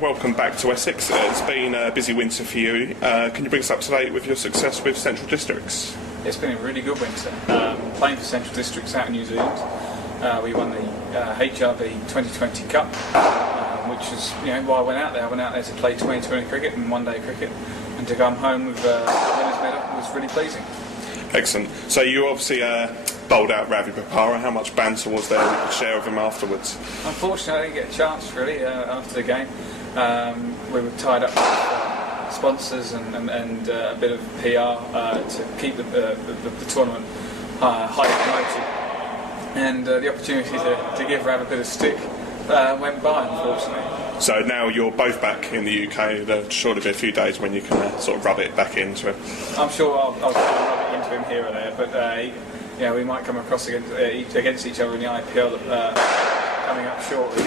Welcome back to Essex. It's been a busy winter for you. Can you bring us up to date with your success with Central Districts? It's been a really good winter. Playing for Central Districts out in New Zealand, we won the HRB 2020 Cup, which was, while I went out there to play 2020 cricket and one-day cricket, and to come home with a winners medal was really pleasing. Excellent. So you obviously bowled out Ravi Papara. How much banter was there with the share of him afterwards? Unfortunately, I didn't get a chance really after the game. We were tied up with sponsors and a bit of PR to keep the tournament highly promoted, and the opportunity to give Rav a bit of stick went by, unfortunately. So now you're both back in the UK. There'll surely be a few days when you can sort of rub it back into him. I'm sure I'll rub it into him here or there, but we might come across against each other in the IPL coming up shortly,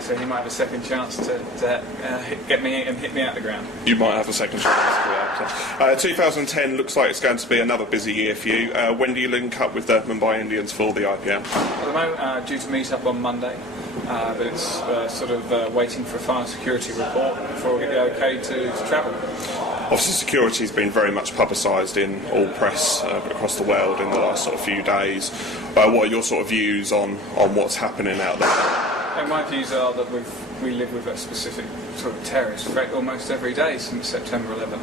so he might have a second chance to get me and hit me out the ground. You might have a second chance. 2010 looks like it's going to be another busy year for you. When do you link up with the Mumbai Indians for the IPL? At the moment, due to meet up on Monday, but it's waiting for a final security report before we get the OK to travel. Obviously, security has been very much publicised in all press across the world in the last sort of few days. What are your sort of views on what's happening out there? And my views are that we live with a specific sort of terrorist threat almost every day since September 11.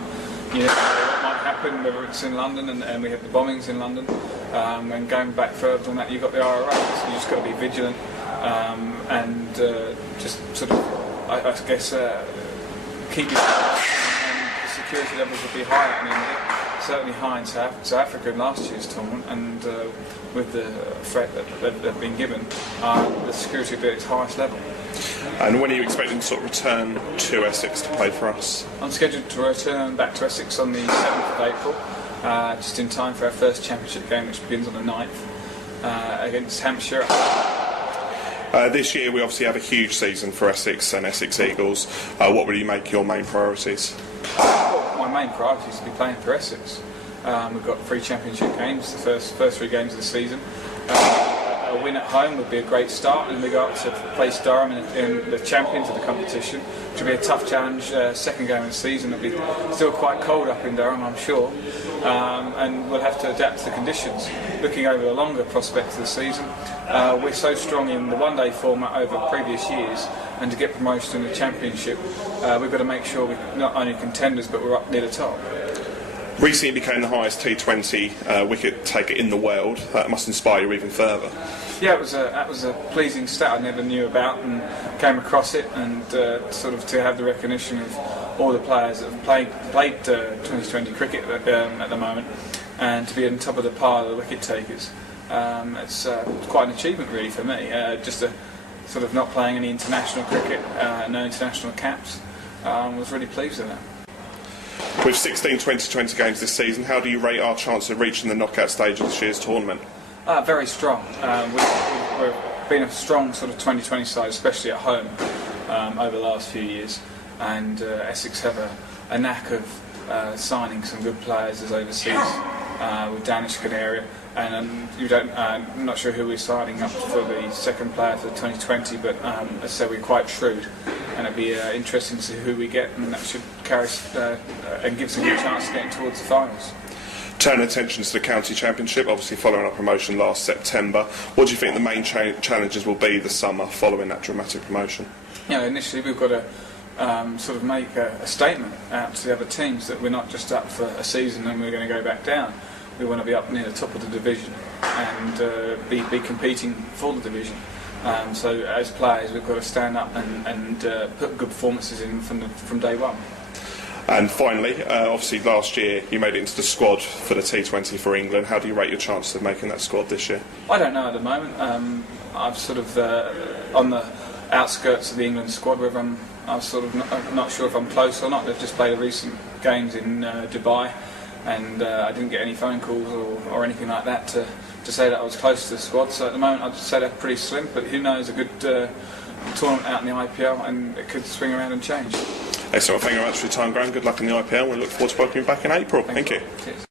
You know what might happen, whether it's in London, and we had the bombings in London, and going back further than that, you've got the IRA, so you just got to be vigilant and just sort of, I guess, keep your security levels would be higher in India, certainly high in South Africa in last year's tournament, and with the threat that they've been given, the security will be at its highest level. And when are you expecting to sort of return to Essex to play for us? I'm scheduled to return back to Essex on the 7th of April, just in time for our first championship game, which begins on the 9th against Hampshire. This year we obviously have a huge season for Essex and Essex Eagles. What will you make your main priorities? My main priority is to be playing for Essex. We've got 3 championship games, the first 3 games of the season. A win at home would be a great start, and we go up to place Durham in the champions of the competition, which will be a tough challenge. Second game of the season, it'll be still quite cold up in Durham, I'm sure, and we'll have to adapt to the conditions. Looking over the longer prospects of the season, we're so strong in the one-day format over previous years, and to get promotion in the championship, we've got to make sure we're not only contenders, but we're up near the top. Recently became the highest T20 wicket taker in the world. That must inspire you even further. Yeah, that was a pleasing stat I never knew about, and came across it, and to have the recognition of all the players that have played 2020 cricket at the moment, and to be on top of the pile of the wicket takers. It's quite an achievement really for me. Just to sort of not playing any international cricket, no international caps. Was really pleased with that. With 16 2020 games this season, how do you rate our chance of reaching the knockout stage of this year's tournament? Very strong. We've been a strong sort of 2020 side, especially at home, over the last few years. And Essex have a knack of signing some good players as overseas, with Danish Canaria. And I'm not sure who we're signing up for the second player for the 2020, but as I said, we're quite shrewd, and it'll be interesting to see who we get, and that should carry us and give us a good chance of getting towards the finals. Turn attention to the county championship, obviously following our promotion last September. What do you think the main challenges will be this summer following that dramatic promotion? Initially we've got to sort of make a statement out to the other teams that we're not just up for a season and we're going to go back down. We want to be up near the top of the division and be competing for the division. So as players, we've got to stand up and put good performances in from day one. And finally, obviously last year you made it into the squad for the T20 for England. How do you rate your chances of making that squad this year? I don't know at the moment. I'm sort of on the outskirts of the England squad, whether I'm sort of not sure if I'm close or not. They've just played the recent games in Dubai, and I didn't get any phone calls or anything like that to say that I was close to the squad. So at the moment I'd say they're pretty slim, but who knows, a good tournament out in the IPL, and it could swing around and change. Excellent. Thank you very much for your time, Graham. Good luck in the IPL. We look forward to welcoming you back in April. Thank you. Cheers.